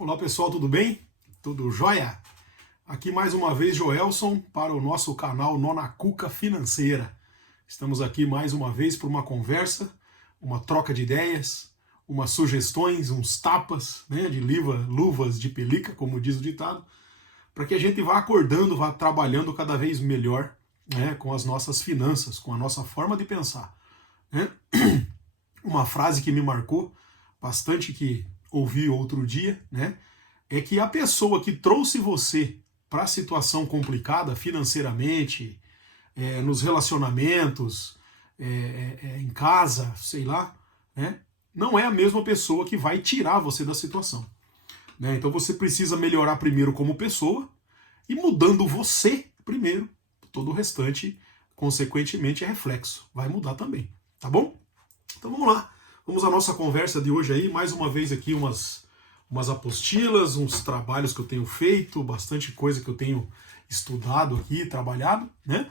Olá pessoal, tudo bem? Tudo jóia? Aqui mais uma vez Joelson para o nosso canal Nona Cuca Financeira. Estamos aqui mais uma vez para uma conversa, uma troca de ideias, umas sugestões, uns tapas, né, de luvas de pelica, como diz o ditado, para que a gente vá acordando, vá trabalhando cada vez melhor, né, com as nossas finanças, com a nossa forma de pensar, né? Uma frase que me marcou bastante, que ouvi outro dia, né, é que a pessoa que trouxe você para a situação complicada financeiramente, nos relacionamentos, em casa, sei lá, né, não é a mesma pessoa que vai tirar você da situação, né? Então você precisa melhorar primeiro como pessoa, e mudando você primeiro, todo o restante, consequentemente, é reflexo, vai mudar também, tá bom? Então vamos lá, vamos à nossa conversa de hoje aí, mais uma vez aqui umas apostilas, uns trabalhos que eu tenho feito, bastante coisa que eu tenho estudado aqui, trabalhado, né?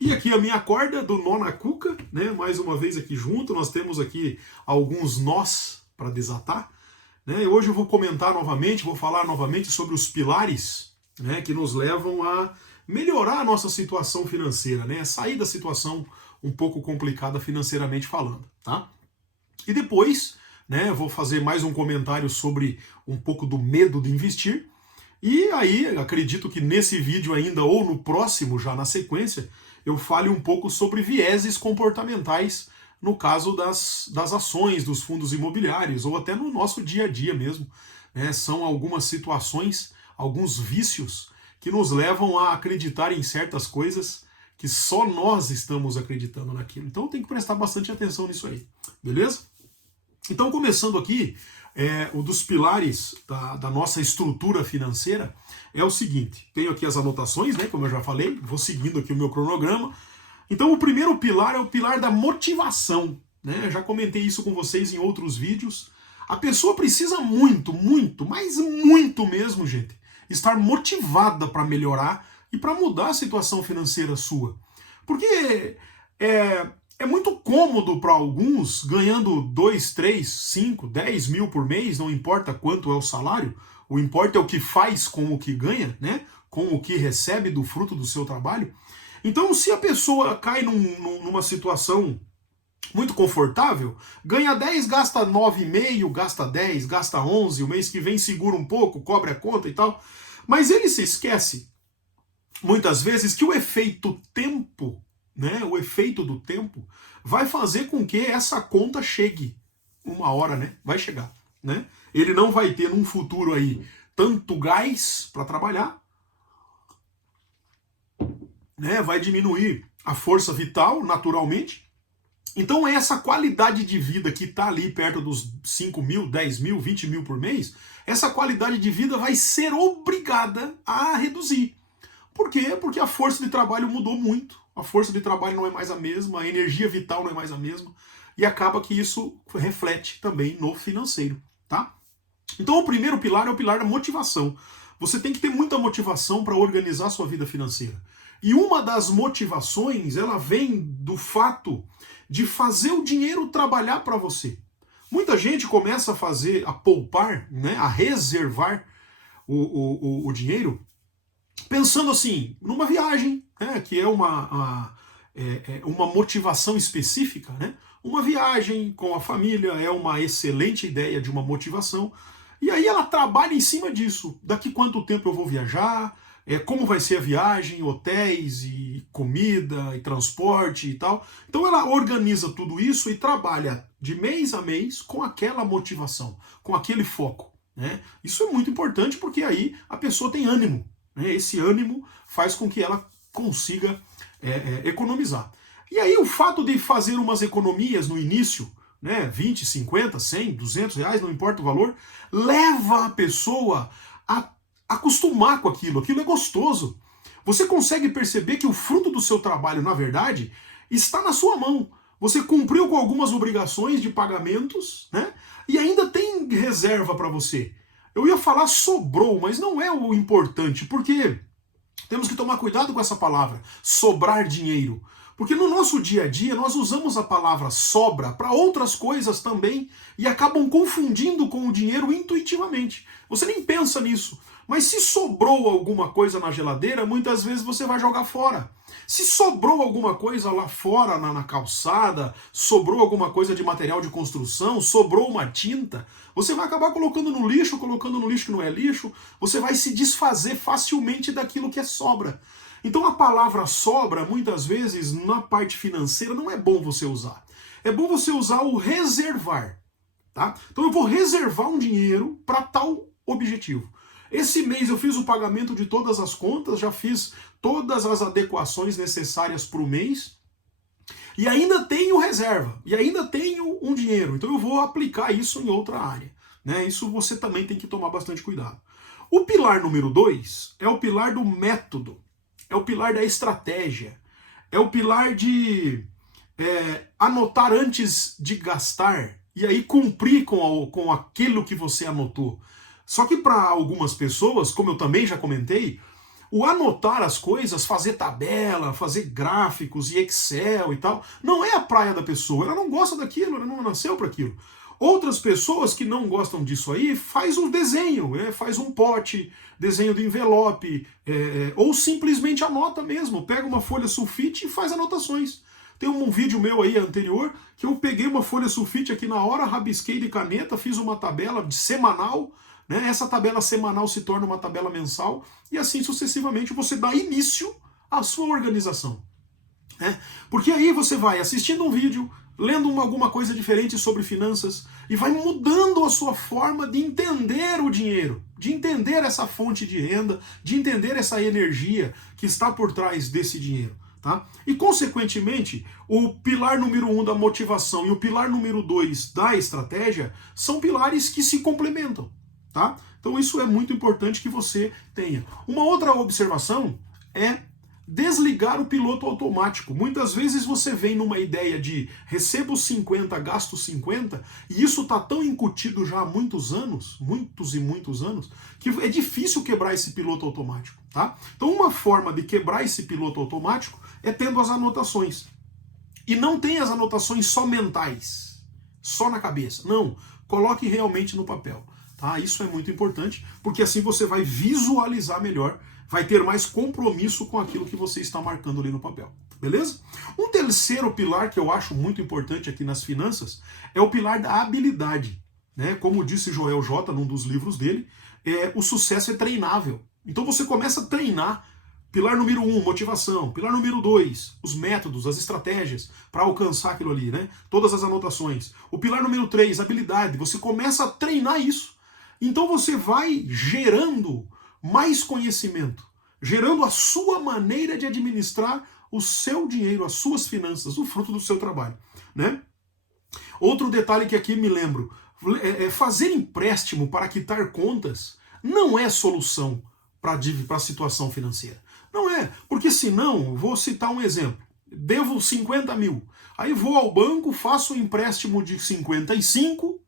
E aqui a minha corda do Nona Cuca, né? Mais uma vez aqui junto, nós temos aqui alguns nós para desatar, né? E hoje eu vou comentar novamente, vou falar novamente sobre os pilares, né, que nos levam a melhorar a nossa situação financeira, né? Sair da situação um pouco complicada financeiramente falando, tá? E depois, né, vou fazer mais um comentário sobre um pouco do medo de investir. E aí, acredito que nesse vídeo ainda, ou no próximo, já na sequência, eu fale um pouco sobre vieses comportamentais, no caso das ações, dos fundos imobiliários, ou até no nosso dia a dia mesmo, né? São algumas situações, alguns vícios, que nos levam a acreditar em certas coisas que só nós estamos acreditando naquilo. Então tem que prestar bastante atenção nisso aí, beleza? Então, começando aqui, o dos pilares da nossa estrutura financeira é o seguinte. Tenho aqui as anotações, né, como eu já falei, vou seguindo aqui o meu cronograma. Então, o primeiro pilar é o pilar da motivação, né? Eu já comentei isso com vocês em outros vídeos. A pessoa precisa muito, mas muito mesmo, gente, estar motivada para melhorar e para mudar a situação financeira sua. Porque é muito cômodo para alguns, ganhando 2, 3, 5, 10 mil por mês, não importa quanto é o salário, o importa é o que faz com o que ganha, né? Com o que recebe do fruto do seu trabalho. Então, se a pessoa cai numa situação muito confortável, ganha 10, gasta 9,5, gasta 10, gasta 11, o mês que vem segura um pouco, cobre a conta e tal, mas ele se esquece, muitas vezes, que o efeito tempo, né, o efeito do tempo vai fazer com que essa conta chegue uma hora, né? Vai chegar, né? Ele não vai ter num futuro aí tanto gás para trabalhar, né? Vai diminuir a força vital naturalmente. Então essa qualidade de vida que está ali perto dos 5 mil, 10 mil, 20 mil por mês, essa qualidade de vida vai ser obrigada a reduzir. Por quê? Porque a força de trabalho mudou muito. A força de trabalho não é mais a mesma, a energia vital não é mais a mesma, e acaba que isso reflete também no financeiro, tá? Então o primeiro pilar é o pilar da motivação. Você tem que ter muita motivação para organizar a sua vida financeira. E uma das motivações, ela vem do fato de fazer o dinheiro trabalhar para você. Muita gente começa a poupar, né, a reservar o dinheiro, pensando assim, numa viagem, né, que é uma motivação específica, né? Uma viagem com a família é uma excelente ideia de uma motivação, e aí ela trabalha em cima disso. Daqui quanto tempo eu vou viajar, como vai ser a viagem, hotéis e comida e transporte e tal. Então ela organiza tudo isso e trabalha de mês a mês com aquela motivação, com aquele foco, né? Isso é muito importante porque aí a pessoa tem ânimo. Esse ânimo faz com que ela consiga economizar. E aí o fato de fazer umas economias no início, né, 20, 50, 100, 200 reais, não importa o valor, leva a pessoa a acostumar com aquilo. Aquilo é gostoso. Você consegue perceber que o fruto do seu trabalho, na verdade, está na sua mão. Você cumpriu com algumas obrigações de pagamentos, né, e ainda tem reserva para você. Eu ia falar sobrou, mas não é o importante, porque temos que tomar cuidado com essa palavra, sobrar dinheiro. Porque no nosso dia a dia nós usamos a palavra sobra para outras coisas também e acabam confundindo com o dinheiro intuitivamente. Você nem pensa nisso. Mas se sobrou alguma coisa na geladeira, muitas vezes você vai jogar fora. Se sobrou alguma coisa lá fora na calçada, sobrou alguma coisa de material de construção, sobrou uma tinta, você vai acabar colocando no lixo que não é lixo, você vai se desfazer facilmente daquilo que é sobra. Então a palavra sobra, muitas vezes, na parte financeira, não é bom você usar. É bom você usar o reservar. Tá? Então eu vou reservar um dinheiro para tal objetivo. Esse mês eu fiz o pagamento de todas as contas, já fiz todas as adequações necessárias para o mês, e ainda tenho reserva, e ainda tenho um dinheiro, então eu vou aplicar isso em outra área. Né? Isso você também tem que tomar bastante cuidado. O pilar número 2 é o pilar do método, é o pilar da estratégia, é o pilar de anotar antes de gastar, e aí cumprir com aquilo que você anotou. Só que para algumas pessoas, como eu também já comentei, o anotar as coisas, fazer tabela, fazer gráficos e Excel e tal, não é a praia da pessoa. Ela não gosta daquilo, ela não nasceu para aquilo. Outras pessoas que não gostam disso aí, faz um desenho, faz um pote, desenho de envelope, ou simplesmente anota mesmo, pega uma folha sulfite e faz anotações. Tem um vídeo meu aí anterior que eu peguei uma folha sulfite aqui na hora, rabisquei de caneta, fiz uma tabela semanal. Né? Essa tabela semanal se torna uma tabela mensal e assim sucessivamente você dá início à sua organização. Né? Porque aí você vai assistindo um vídeo, lendo alguma coisa diferente sobre finanças e vai mudando a sua forma de entender o dinheiro, de entender essa fonte de renda, de entender essa energia que está por trás desse dinheiro. Tá? E, consequentemente, o pilar número 1 da motivação e o pilar número 2 da estratégia são pilares que se complementam. Tá? Então isso é muito importante que você tenha. Uma outra observação é desligar o piloto automático. Muitas vezes você vem numa ideia de recebo 50, gasto 50, e isso está tão incutido já há muitos anos, muitos e muitos anos, que é difícil quebrar esse piloto automático. Tá? Então uma forma de quebrar esse piloto automático é tendo as anotações. E não tem as anotações só mentais, só na cabeça. Não, coloque realmente no papel. Tá? Isso é muito importante, porque assim você vai visualizar melhor, vai ter mais compromisso com aquilo que você está marcando ali no papel. Beleza? Um terceiro pilar que eu acho muito importante aqui nas finanças é o pilar da habilidade. Né? Como disse Joel J. num dos livros dele, o sucesso é treinável. Então você começa a treinar. Pilar número 1, motivação. Pilar número 2, os métodos, as estratégias para alcançar aquilo ali, né? Todas as anotações. O pilar número 3, habilidade. Você começa a treinar isso. Então você vai gerando mais conhecimento, gerando a sua maneira de administrar o seu dinheiro, as suas finanças, o fruto do seu trabalho. Né? Outro detalhe que aqui me lembro, fazer empréstimo para quitar contas não é solução para a situação financeira. Não é, porque senão, vou citar um exemplo, devo 50 mil, aí vou ao banco, faço um empréstimo de 55,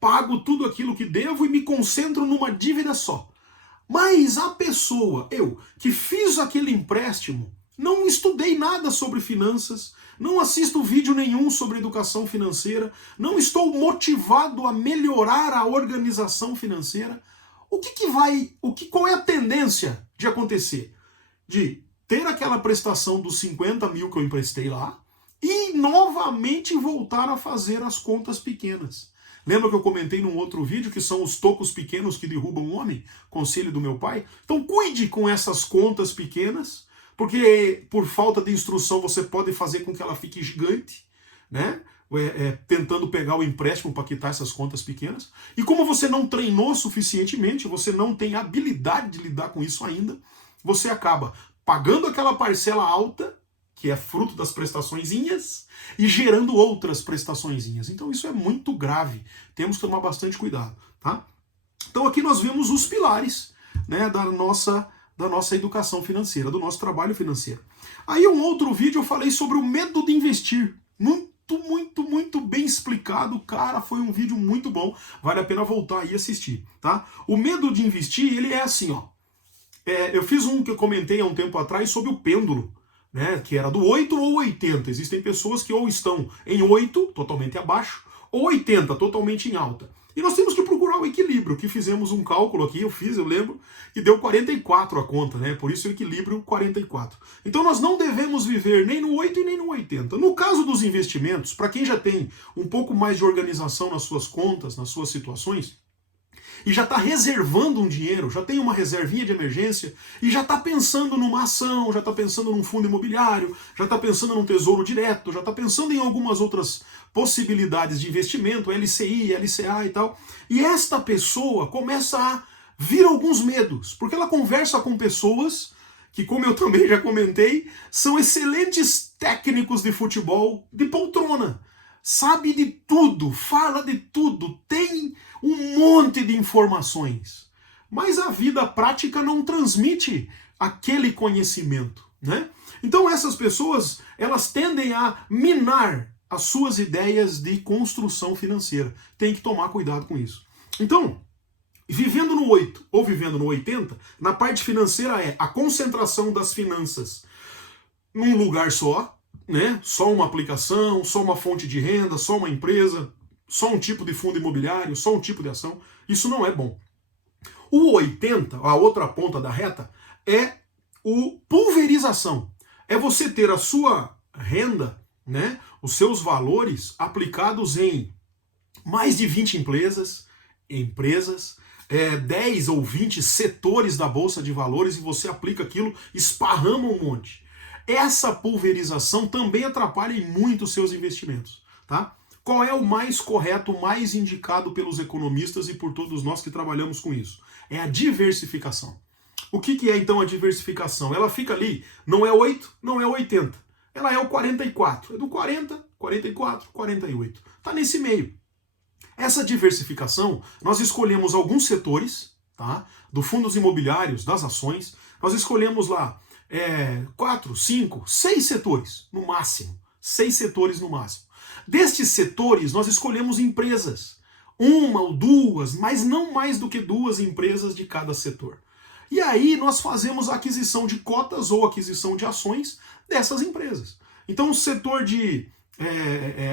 pago tudo aquilo que devo e me concentro numa dívida só. Mas a pessoa, eu, que fiz aquele empréstimo, não estudei nada sobre finanças, não assisto vídeo nenhum sobre educação financeira, não estou motivado a melhorar a organização financeira, qual é a tendência de acontecer? De ter aquela prestação dos 50 mil que eu emprestei lá e novamente voltar a fazer as contas pequenas. Lembra que eu comentei num outro vídeo que são os tocos pequenos que derrubam o homem? Conselho do meu pai. Então cuide com essas contas pequenas, porque por falta de instrução você pode fazer com que ela fique gigante, né? Tentando pegar o empréstimo para quitar essas contas pequenas. E como você não treinou suficientemente, você não tem habilidade de lidar com isso ainda, você acaba pagando aquela parcela alta, que é fruto das prestaçõezinhas, e gerando outras prestaçõezinhas. Então isso é muito grave, temos que tomar bastante cuidado. Tá? Então aqui nós vemos os pilares, né, da nossa educação financeira, do nosso trabalho financeiro. Aí um outro vídeo eu falei sobre o medo de investir. Muito bem explicado, cara, foi um vídeo muito bom, vale a pena voltar e assistir. Tá? O medo de investir, ele é assim, ó. Eu fiz um que eu comentei há um tempo atrás sobre o pêndulo. né, que era do 8 ou 80. Existem pessoas que ou estão em 8, totalmente abaixo, ou 80, totalmente em alta. E nós temos que procurar o equilíbrio, que fizemos um cálculo aqui, eu lembro, e deu 44 a conta, né? Por isso o equilíbrio 44. Então nós não devemos viver nem no 8 e nem no 80. No caso dos investimentos, para quem já tem um pouco mais de organização nas suas contas, nas suas situações, e já está reservando um dinheiro, já tem uma reservinha de emergência, e já está pensando numa ação, já está pensando num fundo imobiliário, já está pensando num tesouro direto, já está pensando em algumas outras possibilidades de investimento, LCI, LCA e tal. E esta pessoa começa a vir alguns medos, porque ela conversa com pessoas que, como eu também já comentei, são excelentes técnicos de futebol de poltrona. Sabe de tudo, fala de tudo, tem um monte de informações. Mas a vida prática não transmite aquele conhecimento, né? Então essas pessoas, elas tendem a minar as suas ideias de construção financeira. Tem que tomar cuidado com isso. Então, vivendo no 8 ou vivendo no 80, na parte financeira é a concentração das finanças num lugar só, né? Só uma aplicação, só uma fonte de renda, só uma empresa, só um tipo de fundo imobiliário, só um tipo de ação. Isso não é bom. O 80, a outra ponta da reta, é o pulverização. É você ter a sua renda, né, os seus valores aplicados em mais de 20 empresas, 10 ou 20 setores da Bolsa de Valores, e você aplica aquilo, esparrama um monte. Essa pulverização também atrapalha em muito os seus investimentos, tá? Qual é o mais correto, o mais indicado pelos economistas e por todos nós que trabalhamos com isso? É a diversificação. O que é então a diversificação? Ela fica ali, não é 8, não é 80. Ela é o 44. É do 40, 44, 48. Está nesse meio. Essa diversificação, nós escolhemos alguns setores, tá? Do fundos imobiliários, das ações. Nós escolhemos lá 4, 5, 6 setores no máximo. 6 setores no máximo. Destes setores, nós escolhemos empresas. Uma ou duas, mas não mais do que 2 empresas de cada setor. E aí nós fazemos a aquisição de cotas ou aquisição de ações dessas empresas. Então o setor de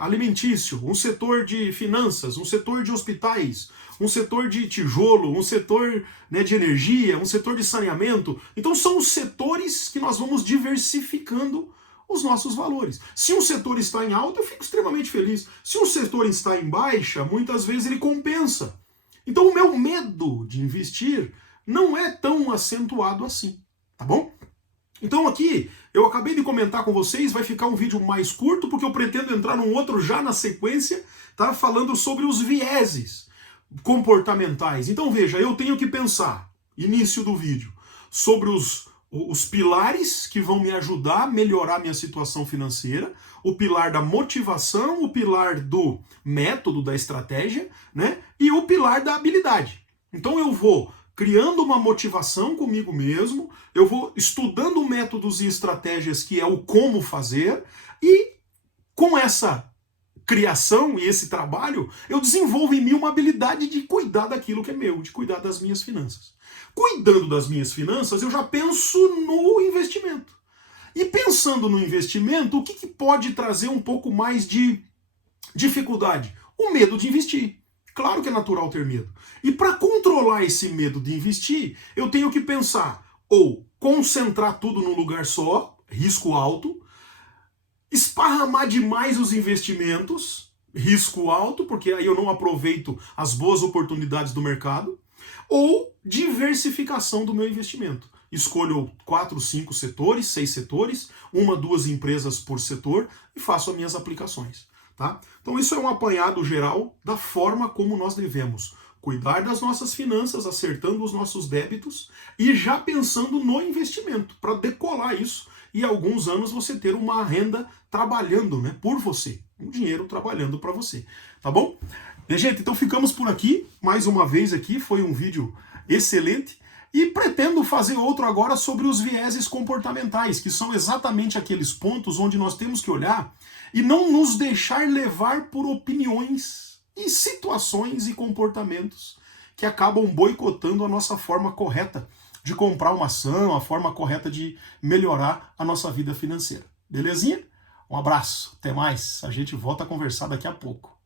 alimentício, um setor de finanças, um setor de hospitais, um setor de tijolo, um setor, né, de energia, um setor de saneamento. Então são os setores que nós vamos diversificando os nossos valores. Se um setor está em alta, eu fico extremamente feliz. Se um setor está em baixa, muitas vezes ele compensa. Então o meu medo de investir não é tão acentuado assim, tá bom? Então aqui, eu acabei de comentar com vocês, vai ficar um vídeo mais curto, porque eu pretendo entrar num outro já na sequência, tá? Falando sobre os vieses comportamentais. Então veja, eu tenho que pensar, início do vídeo, sobre os pilares que vão me ajudar a melhorar minha situação financeira, o pilar da motivação, o pilar do método, da estratégia, né? E o pilar da habilidade. Então eu vou criando uma motivação comigo mesmo, eu vou estudando métodos e estratégias, que é o como fazer, e com essa criação e esse trabalho, eu desenvolvo em mim uma habilidade de cuidar daquilo que é meu, de cuidar das minhas finanças. Cuidando das minhas finanças, eu já penso no investimento. E pensando no investimento, o que pode trazer um pouco mais de dificuldade? O medo de investir. Claro que é natural ter medo. E para controlar esse medo de investir, eu tenho que pensar ou concentrar tudo num lugar só, risco alto, esparramar demais os investimentos, risco alto, porque aí eu não aproveito as boas oportunidades do mercado, ou diversificação do meu investimento. Escolho 4, 5 setores, 6 setores, 1, 2 empresas por setor e faço as minhas aplicações. Tá? Então isso é um apanhado geral da forma como nós devemos cuidar das nossas finanças, acertando os nossos débitos e já pensando no investimento, para decolar isso e alguns anos você ter uma renda trabalhando, né, por você, um dinheiro trabalhando para você, tá bom? E, gente, então ficamos por aqui, mais uma vez aqui, foi um vídeo excelente. E pretendo fazer outro agora sobre os vieses comportamentais, que são exatamente aqueles pontos onde nós temos que olhar e não nos deixar levar por opiniões e situações e comportamentos que acabam boicotando a nossa forma correta de comprar uma ação, a forma correta de melhorar a nossa vida financeira. Belezinha? Um abraço, até mais. A gente volta a conversar daqui a pouco.